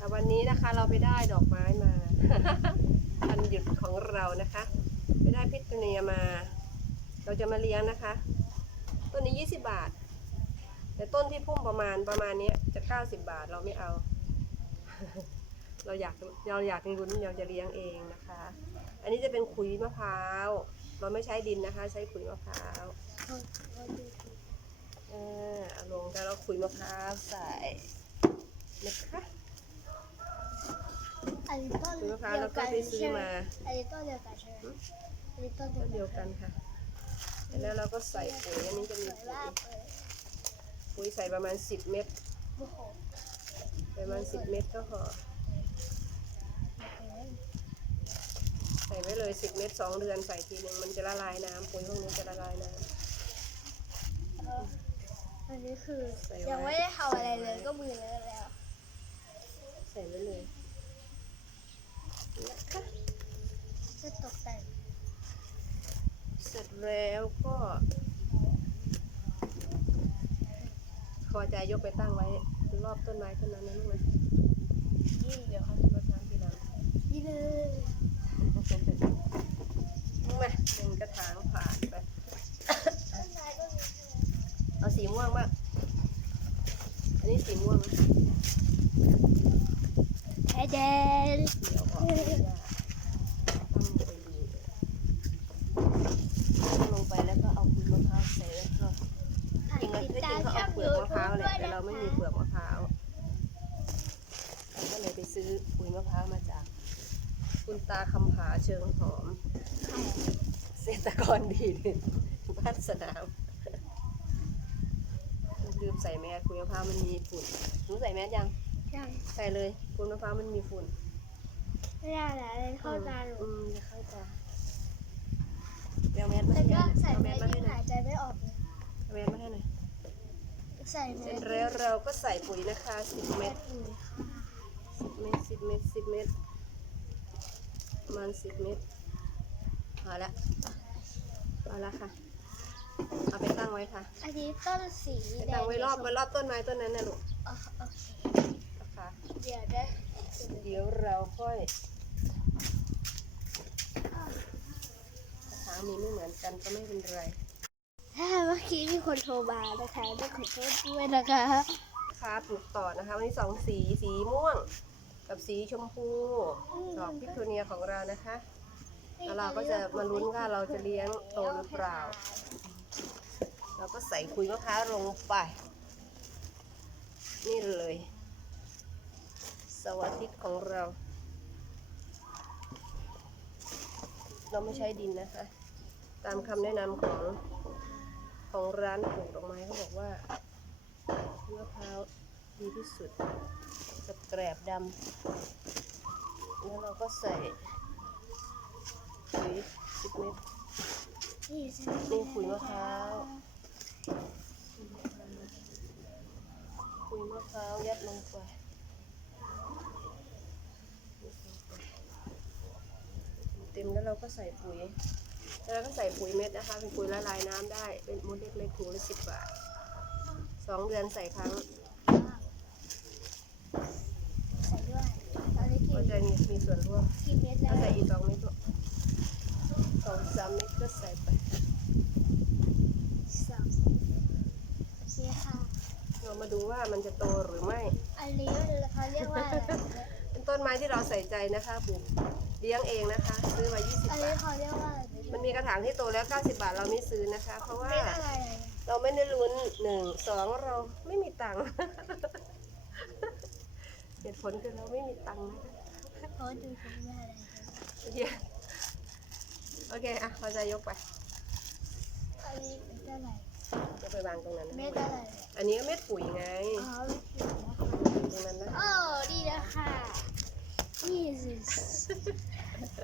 แต่วันนี้นะคะเราไปได้ดอกไม้มาวันหยุดของเรานะคะ ไปได้พิษเนียมา เราจะมาเลี้ยงนะคะ ต้นนี้ 20 บาท แต่ต้นที่พุ่มประมาณประมาณนี้จะ 90 บาทเราไม่เอา เราอยากเราอยากลุ้นเราจะเลี้ยงเองนะคะ อันนี้จะเป็นขุยมะพร้าว เราไม่ใช้ดินนะคะ ใช้ขุยมะพร้าวเออเอาลงแล้วเราขุยมะพร้าวใส่นะคะ อันนี้ต้นขุยมะพร้าวเดียแล้ววก็กันไปซื้อใช่ไหมมาอันนี้ต้นเดียวกันใช่ไหมอันนี้ต้นต้นเดีเดียยววกักันนค่ะ แล้วเราก็ใส่ปุ๋ยอันนี้จะสมีวยปุ๋ยมากเลยปุ๋ยใส่ประมาณ 10 เม็ดโอ้โหประมาณ 10 เม็ดก็พอใส่ไว้เลย 10 เม็ด2เดือนใส่ทีหนึ่งมันจะละลายน้ำปุ๋ยพวกนี้จะละลายน้เอออันนี้คือใส่ไว้ยังไม่ได้ทำอะไรเลยก็มือเลอะแล้วำใส่ไว้เลยนะคะ จะตกแต่ง เสร็จ แล้วก็พอใจยกไปตั้งไว้ รอบต้นไม้ต้นนั้นนะลูกนะนี่เดี๋ยวเขาจะมาทำทีหลังนี่เลยมาหนึ่งกระถางผ่านไปต้นไม้ก็มีเอาสีม่วงบ้างอันนี้สีม่วงนะแพ้แดนเดี๋ยวออกไม่ได้ตั้งลงไปดูตั้งลงไปแล้วก็เอาคุยมะพร้าวใส่แล้วก็จริงๆที่จริงเขาเอาเปลือกมะพร้าวแหละแต่เราไม่มีเปลือกมะพร้าวเราก็เลยไปซื้อคุย มะพร้าวมาจาก คุณตาคำผาเชิงหอมเกษตรกรดีบ้านสนามลืมใส่แมสคุยมะพร้าวมันมีฝุ่นหนูใส่แมสยังใช่ใส่เลยคุยมะพร้าวมันมีฝุ่น ไม่ได้แล้วเลยเข้าตาหนูอืมจะเข้าตาเดี๋ยวแมสมาแต่ให้หก็น่อยใส่เอาแมแมสสมาให้ยังหน่อหายยใจไม่ออกเลยเอาแมสมาให้หน่อย ใส่แมเสร็สจแล้วเราก็ใส่ปุ๋ยนะคะสิบแมเม็ด สอยู่ค่ะสิบเม็ดสิบเม็ดสิบเม็ดประมาณสิบเม็ดพอละพอละค่ะ เอาไปตั้งไว้ค่ะอันนี้ต้นสีไปแดตั้งงไว้รอบไว้รอบต้นไม้ต้นนั้นนะลูกอ๋อโอเคนะคะเดี๋ยวได้เดี๋ยวเราค่อยกระถางมีไม่เหมือนกันก็ไม่เป็นไรถ้าเมื่อกี้มีคนโทรมานะคะต้องขอโทษด้วยนะคะ ค่ะปลูกต่อนะคะ วันนี้สองสีสีม่วง กับสีชมพูดอกพิโทเนียของเรานะคะ แล้วเราก็จะมาลุ้นว่าเราจะเลี้ยงโตหรือเปล่า เราก็ใส่คุยมะพร้าวลงไป นี่เลย สวัสดิของเรา เราไม่ใช้ดินนะคะ ตามคำแนะนำของของร้านปลูกดอกไม้เขาบอกว่ามะพร้าวดีที่สุดกับ แกรบดำแล้วเราก็ใส่ปุ๋ยสิบเม็ดนี่สินี่ขุยมะพร้าวคุยมะพร้าวยัดลงไปเต็มแล้วเราก็ใส่ปุ๋ยแล้วเราก็ใส่ปุ๋ยเม็ดนะคะ เป็นปุ๋ยละลายน้ำได้ เป็นมดเล็กๆถุงละสิบบาทสองเดือนใส่ครั้ง ใส่ด้วยต อนนี้กี่ก็จะมีส่วนร่วมกี่เม็ดแล้ถ้าวใส่อีกสองเม็ดก็สองสามเม็ดก็ใส่ไปสองนี่ค่ะ เรามาดูว่ามันจะโตหรือไม่ อันนี้เขาเรียกว่าอะไรเป็นต้นไม้ที่เราใส่ใจนะคะปลูกเลี้ยงเองนะคะ ซื้อมา20 อันบานี้ท เขาเรียกว่าอะไรมันมีกระถางที่โตแล้ว 90 บาทเราไม่ซื้อนะคะ เพราะว่าเม็ดอะไรอะเราไม่ได้ลุ้นหนึ่งสองเราไม่มีตังค์ เหตุผลคือเราไม่มีตังค์นะคะ เขาดูเขาไม่อะไรเหี้ยโอเค อะเราจะยกไป อันนี้เม็ดอะไรจะไปวางตรงนั้นเม็ดอะไรอันนี้ก็เม็ดปุ๋ยไงอ๋อเม็ดผิวนะคะตรงนั้นนะ โอ้ดีแล้วค่ะนี่สิ